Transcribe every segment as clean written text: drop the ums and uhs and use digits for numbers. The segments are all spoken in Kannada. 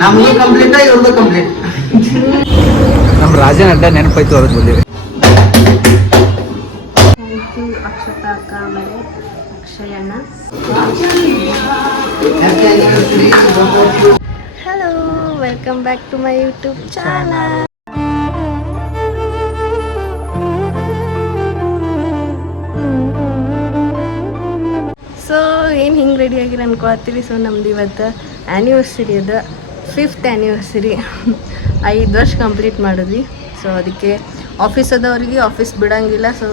ನಮ್ದು ಕಂಪ್ಲೀಟ್ ಇವ್ರದ್ದು ಕಂಪ್ಲೀಟ್. ನಮ್ಮ ರಾಜನ ಅಡ್ಡ ನೆನಪಾಯ್ತು ಅದಕ್ಕೆ ಬಂದಿವಿ. ಅಕ್ಷತಾ ಅಕ್ಕ ಆಮೇಲೆ ಅಕ್ಷಯಣ್ಣ. Hello, welcome back to my YouTube channel. So ಏನು ಹಿಂಗೆ ರೆಡಿ ಆಗಿರ ಅನ್ಕೊಳ್ತೀರಿ. ಸೊ ನಮ್ದು ಇವತ್ತು ಆ್ಯನಿವರ್ಸರಿ ಅದ, 5th ಆ್ಯನಿವರ್ಸರಿ. 5 ವರ್ಷ ಕಂಪ್ಲೀಟ್ ಮಾಡಿದ್ವಿ. ಸೊ ಅದಕ್ಕೆ ಆಫೀಸ್ ಅದವ್ರಿಗೆ ಆಫೀಸ್ ಬಿಡೋಂಗಿಲ್ಲ. ಸೊ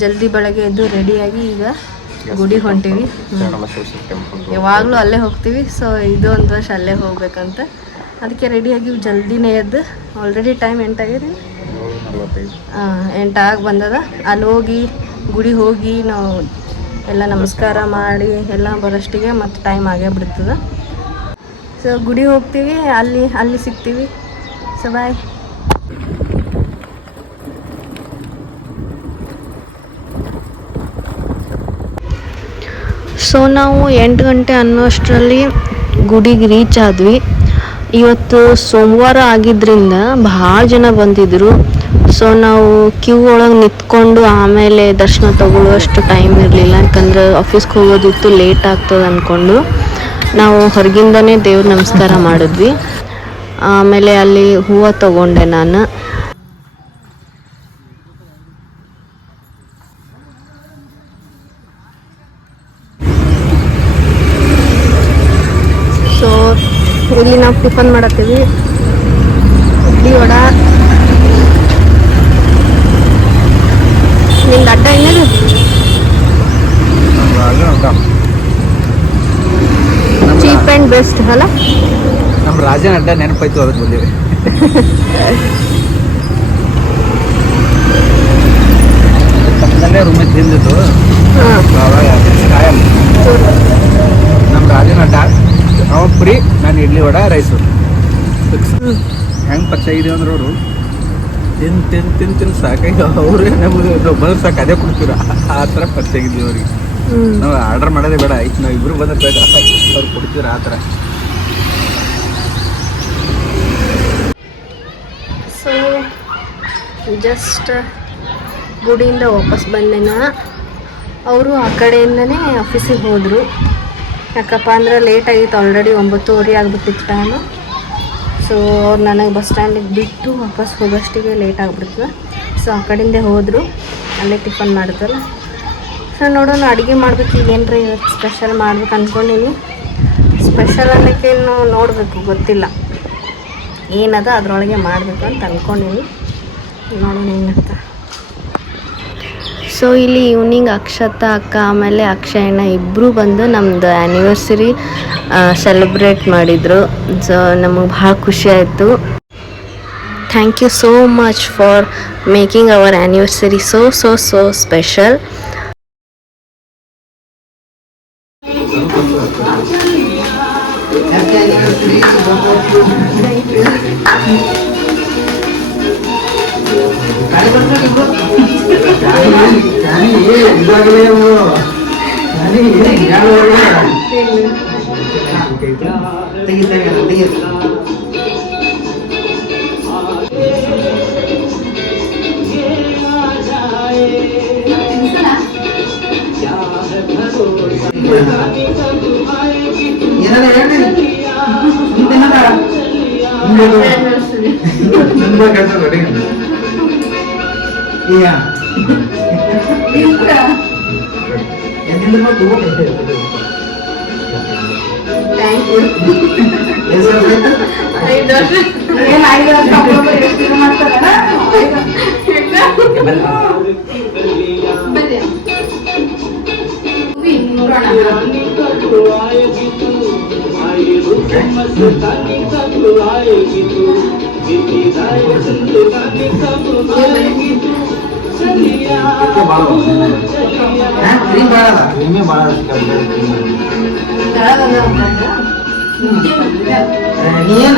ಜಲ್ದಿ ಬೆಳಗ್ಗೆ ಎದ್ದು ರೆಡಿಯಾಗಿ ಈಗ ಗುಡಿ ಹೊಂಟೀವಿ. ಯಾವಾಗಲೂ ಅಲ್ಲೇ ಹೋಗ್ತೀವಿ. ಸೊ ಇದು ಒಂದು ವರ್ಷ ಅಲ್ಲೇ ಹೋಗ್ಬೇಕಂತ ಅದಕ್ಕೆ ರೆಡಿಯಾಗಿ ಜಲ್ದಿನೇ ಎದ್ದು. ಆಲ್ರೆಡಿ ಟೈಮ್ 8 ಆಗಿದೆ, 8 ಆಗಿ ಬಂದದ. ಅಲ್ಲಿ ಹೋಗಿ ಗುಡಿ ಹೋಗಿ ನಾವು ಎಲ್ಲ ನಮಸ್ಕಾರ ಮಾಡಿ ಎಲ್ಲ ಬರೋಷ್ಟಿಗೆ ಮತ್ತು ಟೈಮ್ ಆಗೇ ಬಿಡ್ತದೆ. ಸೊ ಗುಡಿ ಹೋಗ್ತೀವಿ, ಅಲ್ಲಿ ಸಿಗ್ತೀವಿ. So bye. ಸೊ ನಾವು 8 ಗಂಟೆ ಅನ್ನೋಷ್ಟರಲ್ಲಿ ಗುಡಿಗೆ ರೀಚ್ ಆದ್ವಿ. ಇವತ್ತು ಸೋಮವಾರ ಆಗಿದ್ದರಿಂದ ಭಾಳ ಜನ ಬಂದಿದ್ದರು. ಸೊ ನಾವು ಕ್ಯೂ ಒಳಗೆ ನಿಂತ್ಕೊಂಡು ಆಮೇಲೆ ದರ್ಶನ ತಗೊಳ್ಳುವಷ್ಟು ಟೈಮ್ ಇರಲಿಲ್ಲ, ಯಾಕಂದ್ರೆ ಆಫೀಸ್ಗೆ ಹೋಗೋದಿತ್ತು, ಲೇಟ್ ಆಗ್ತದೆ ಅಂದ್ಕೊಂಡು ನಾವು ಹೊರಗಿಂದನೇ ದೇವ್ರ ನಮಸ್ಕಾರ ಮಾಡಿದ್ವಿ. ಆಮೇಲೆ ಅಲ್ಲಿ ಹೂವು ತಗೊಂಡೆ ನಾನು. ಸೊ ಇಲ್ಲಿ ನಾವು ಟಿಫನ್ ಮಾಡತ್ತೀವಿ, ಇಡ್ಲಿ ವಡ. ನಿಮ್ದು ಅಡ್ಡ ಏನಿದೆ? ಚೀಪ್ ಆ್ಯಂಡ್ ಬೆಸ್ಟ್ ಅಲ್ಲ? ನಮ್ಮ ರಾಜನ ಅಡ್ಡ ನೆನಪಾಯ್ತು ಅದಕ್ಕೆ ಬಂದಿವಿ. ಪಕ್ಕದಲ್ಲೇ ರೂಮ್ ತಿಂದಿದ್ದು ನಮ್ಮ ರಾಜನ ಅಡ್ಡ. ಅವ ಫ್ರೀ, ನಾನು ಇಡ್ಲಿ ವಡ ರೈಸು ಫಿಕ್ಸ್. ಹೆಂಗೆ ಪರಿಚಯ ಇದೆ ಅಂದ್ರೆ ಅವರು ತಿನ್ ಸಾಕಾಗಿ ಅವರೇ ನಮಗೆ ಬಂದ್ರೆ ಸಾಕು ಅದೇ ಕೊಡ್ತೀರ, ಆ ಥರ ಪರಿಚಯ ಆಗಿದ್ವಿ ಅವ್ರಿಗೆ. ನಾವು ಆರ್ಡರ್ ಮಾಡೋದೇ ಬೇಡ, ಆಯ್ತು ನಾವು ಇಬ್ಬರು ಬಂದ್ರೆ ಬೇಡ, ಅವ್ರು ಕೊಡ್ತೀರ ಆ ಥರ. ಸೊ ಜಸ್ಟ್ ಗುಡಿಯಿಂದ ವಾಪಸ್ ಬಂದೇನ. ಅವರು ಆ ಕಡೆಯಿಂದನೇ ಆಫೀಸಿಗೆ ಹೋದರು. ಯಾಕಪ್ಪ ಅಂದ್ರೆ ಲೇಟ್ ಆಗಿತ್ತು, ಆಲ್ರೆಡಿ 9:30 ಆಗಿಬಿಟ್ಟಿತ್ತು ಟೈಮು. ಸೊ ಅವ್ರು ನನಗೆ ಬಸ್ ಸ್ಟ್ಯಾಂಡಿಗೆ ಬಿಟ್ಟು ವಾಪಸ್ ಹೋಗೋಷ್ಟಿಗೆ ಲೇಟ್ ಆಗಿಬಿಡ್ತದೆ. ಸೊ ಆ ಕಡೆಯಿಂದ ಹೋದರು, ಅಲ್ಲೇ ಟಿಫನ್ ಮಾಡಿದ್ರಲ್ಲ. ಸೊ ನೋಡೋಣ, ಅಡುಗೆ ಮಾಡ್ಬೇಕು. ಈಗ ಏನ್ರಿ ಇವತ್ತು ಸ್ಪೆಷಲ್ ಮಾಡ್ಬೇಕು ಅಂದ್ಕೊಂಡೀನಿ. ಸ್ಪೆಷಲ್ ಅನ್ನೋಕ್ಕೇನು ನೋಡಬೇಕು, ಗೊತ್ತಿಲ್ಲ ಏನದ ಅದರೊಳಗೆ ಮಾಡಬೇಕು ಅಂತ ಅಂದ್ಕೊಂಡೀನಿ. ನೋಡೋಣ ಏನಂತ. ಸೊ ಇಲ್ಲಿ ಈವ್ನಿಂಗ್ ಅಕ್ಷತಾ ಅಕ್ಕ ಆಮೇಲೆ ಅಕ್ಷಯಣ್ಣ ಇಬ್ಬರು ಬಂದು ನಮ್ಮದು ಆ್ಯನಿವರ್ಸರಿ ಸೆಲೆಬ್ರೇಟ್ ಮಾಡಿದರು. ಸೊ ನಮಗೆ ಭಾಳ ಖುಷಿ ಆಯಿತು. Thank you so much for making our anniversary so special.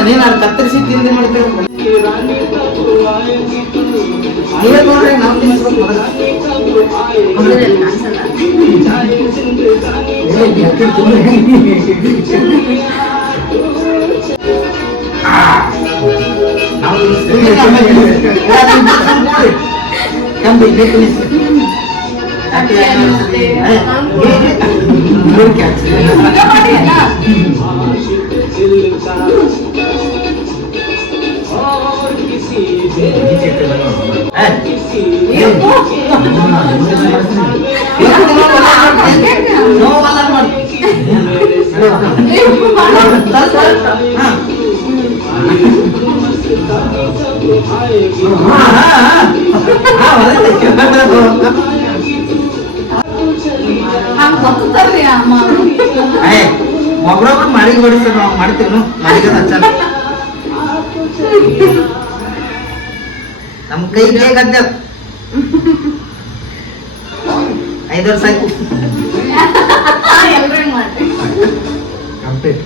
ನೀನು ಕತ್ತರಿಸಿ ತಿಂದು ಮಾಡ್ತೀವಿ. ನೀವೇ ನೋಡ್ರಿ, ನಾವು ತಿನ್ಸ್ಬೇಕು. ಒಬ್ರೊಬ್ರು ಮಾಡಿಗೆ ಬಡಿಸ್ತಾರೆ, ನಾವು ಮಾಡ್ತೀವಿ ಮಾಡಿಗೆ ಹಚ್ಚಲ್ಲ. ನಮ್ಮ ಕೈ ಬೇಕಂತ 5 ವರ್ಷ ಆಯ್ತು ಕಂಪ್ಲೀಟ್.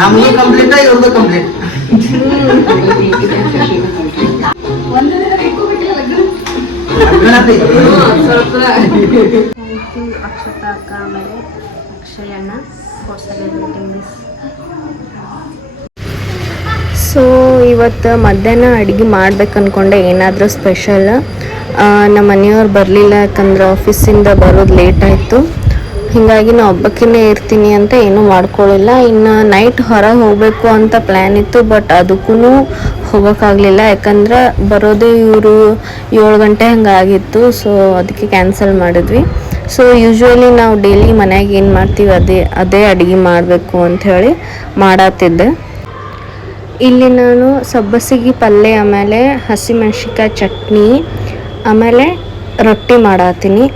ನಮ್ದು ಕಂಪ್ಲೀಟ್, ಇವ್ರದ್ದು ಕಂಪ್ಲೀಟ್. ಅಕ್ಷತಾ ಅಕ್ಕ ಆಮೇಲೆ ಅಕ್ಷಯಣ್ಣ ಫಾರ್ ಸೆಲೆಬ್ರೇಟಿಂಗ್ ದಿಸ್. ಸೊ ಇವತ್ತು ಮಧ್ಯಾಹ್ನ ಅಡುಗೆ ಮಾಡ್ಬೇಕು ಅಂದ್ಕೊಂಡೆ, ಏನಾದರೂ ಸ್ಪೆಷಲ್. ನಮ್ಮ ಮನೆಯವ್ರು ಬರಲಿಲ್ಲ, ಯಾಕಂದ್ರೆ ಆಫೀಸಿಂದ ಬರೋದು ಲೇಟ್ ಆಯಿತು. ಹೀಗಾಗಿ ನಾ ಒಬ್ಬಕ್ಕೇ ಇರ್ತೀನಿ ಅಂತ ಏನೂ ಮಾಡ್ಕೊಳ್ಳಿಲ್ಲ. ಇನ್ನು ನೈಟ್ ಹೊರಗೆ ಹೋಗಬೇಕು ಅಂತ ಪ್ಲ್ಯಾನ್ ಇತ್ತು, ಬಟ್ ಅದಕ್ಕೂ ಹೋಗೋಕ್ಕಾಗಲಿಲ್ಲ, ಯಾಕಂದ್ರೆ ಬರೋದೇ ಇವರು 7 ಗಂಟೆ ಹಂಗೆ ಆಗಿತ್ತು. ಸೊ ಅದಕ್ಕೆ ಕ್ಯಾನ್ಸಲ್ ಮಾಡಿದ್ವಿ. ಸೊ ಯೂಶ್ವಲಿ ನಾವು ಡೈಲಿ ಮನ್ಯಾಗ ಏನು ಮಾಡ್ತೀವಿ ಅದೇ ಅಡುಗೆ ಮಾಡಬೇಕು ಅಂಥೇಳಿ ಮಾಡತ್ತಿದ್ದೆ. ಇಲ್ಲಿ ನಾನು ಸಬ್ಬಸಿಗೆ ಪಲ್ಯ, ಆಮೇಲೆ ಹಸಿಮೆಣ್ಸಿನ್ಕಾಯಿ ಚಟ್ನಿ, ಆಮೇಲೆ ರೊಟ್ಟಿ ಮಾಡತ್ತೀನಿ.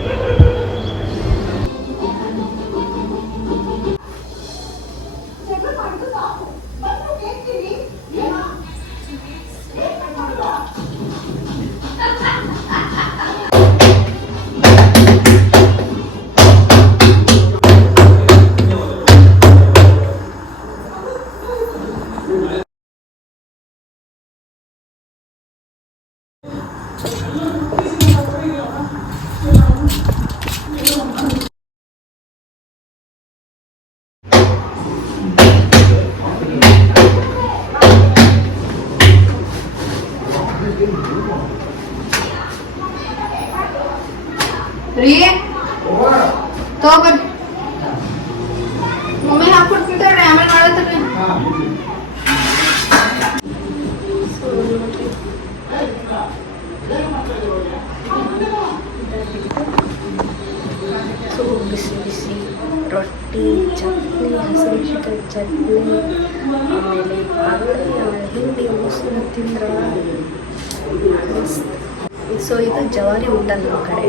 ತಗೋಬರ್ರಿ ಮಮ್ಮಿ ಹಾಕ್ಕೊಟ್ಬಿಟ್ಟಾರೆ, ಆಮೇಲೆ ಮಾಡತ್ತೀರಿ. ಸೊ ಬಿಸಿ ಬಿಸಿ ರೊಟ್ಟಿ, ಚಟ್ನಿ, ಹಸಿಮೆಣ್ಸಿನ್ಕಾಯಿ ಚಟ್ನಿ, ಆಮೇಲೆ ಪಲ್ಯ, ಆಮೇಲೆ ಹಿಂಡಿ ಮೊಸರು ತಿಂದ್ರೆ ಮಸ್ತ್. ಸೊ ಇದು ಜವಾರಿ ಊಟ ನಮ್ಮ ಕಡೆ.